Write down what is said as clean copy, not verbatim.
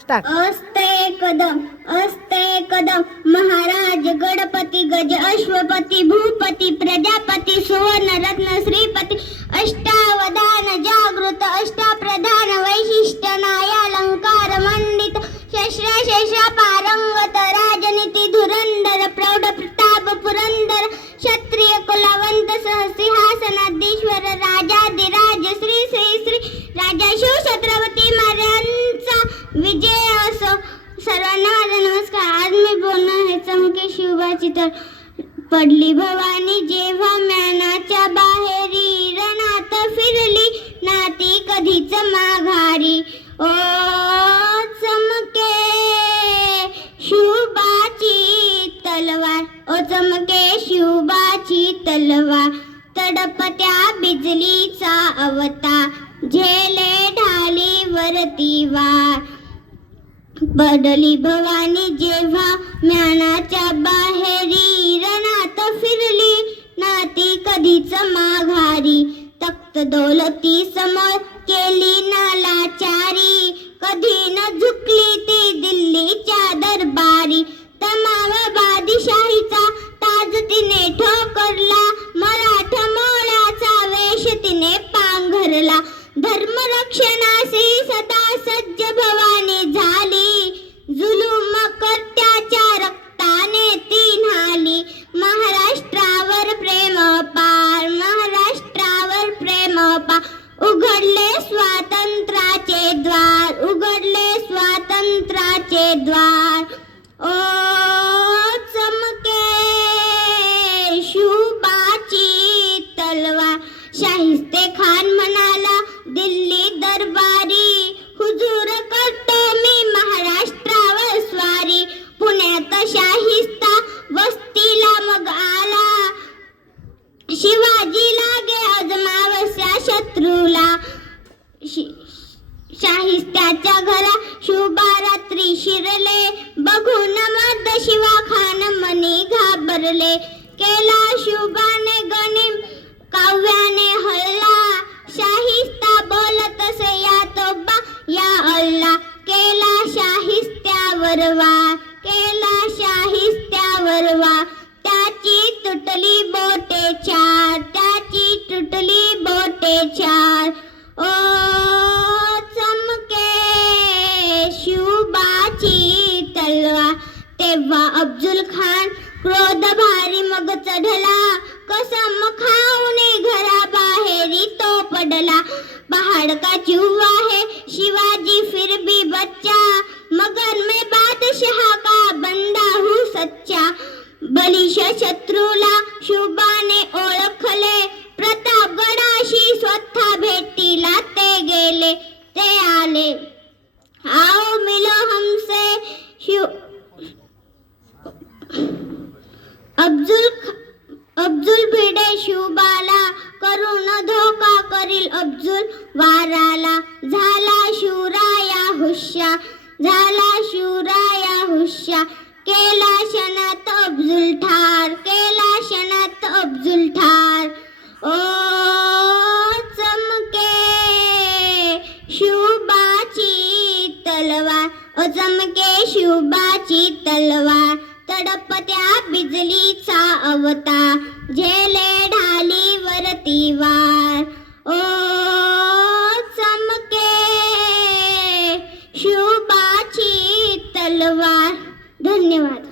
Start. अस्ते कदम महाराज गणपती गज अश्वपती भूपती प्रजापती सुवर्ण रत्न श्रीपती अष्टावधान जागृत अष्टप्रधान वैशिष्ट्य नायालंकार मंडित शस्त्र पारंगत राजनीती धुरंधर प्रौढ प्रताप पुरंदर क्षत्रिय कुलवंत सिंहासनाधीश्वर राजाधिराज श्री श्री श्री राजा शिव छत्रपती महाराजांचा विजय असो. सर्वांना माझा नमस्कार. आज मी बोलणार आहे चमके शिवबाची तर पडली भवानी जेव्हा म्यानाच्या बाहेरी रणात फिरली नाती कधीच माघारी. ओ चमके शिवबाची तलवार ओ चमके शिवबाची तलवार तडपत्या बिजलीचा अवतार झेले ढाली वरती वार. पडली भवानी जेव्हा म्यानाच्या बाहेरी रणात फिरली नाती कधीच माघारी. तख्त दौलती समोर केली नालाचारी कधी न झुकली ती दिल्लीच्या दरबारी. तमाम बादशाहीचा ताज तिने ठोकरला मराठा मोळ्याचा वेश तिने पांघरला. धर्मरक्षणाशी सदा सज्ज भवानी झाली जुलूम कर्त्याच्या रक्ताने ती न्हाली. महाराष्ट्रावर प्रेम पार महाराष्ट्रावर प्रेम पार उघडले स्वातंत्र्याचे द्वार उघडले स्वातंत्र्याचे द्वार. ओ चमके शिवबाची तलवार शाहिस्ते खान म्हणाला दिल्ली दरबारी हुजूर करतो मी महाराष्ट्रावर स्वारी. पुण्यात शाहिस्ता वस्तीला मग आला शिवाजी लागे अजमावस्या शत्रूला. शाहिस्त्याच्या घरा शिवबा रात्री शिरले बघून मद शिवा खान मनी घाबरले. केला शिवबाने गनिम काव्याने हल्ला शाहिस्ता बोलत से या तोबा या अल्ला. केला शाहिस्त्यावर वार केला शाहिस्त्यावर वार त्याची तुटली बोटे चार त्याची तुटली बोटे चार. ओ चमके शिवबाची तलवार तेव्हा अफजल खान क्रोध भारी मग चढला कसम खाऊने घराबाहेरी तो पडला. पहाड़ का चूहा है शिवाजी फिर भी बच्चा मगर मैं बादशाह का बंदा हूँ सच्चा. बलिश शत्रूला शिवबाने ओळखले प्रतापगडाशी स्वतः भेटीला ते गेले. ते आले आओ मिलो हमसे शिव अफजल भिडे शिवबाला करून धोका करील अफजल वाराला. झाला शिवराया हुश्या झाला शिवराया हुश्या केला क्षणात अफजल ठार केला क्षणात अफजल ठार. ओ चमके शिवबाची तलवार ओ चमके शिवबाची तलवार तडपत्या बिजलीचा अवतार झेले ढाली वरती वार. ओ चमके शिवबाची तलवार. धन्यवाद.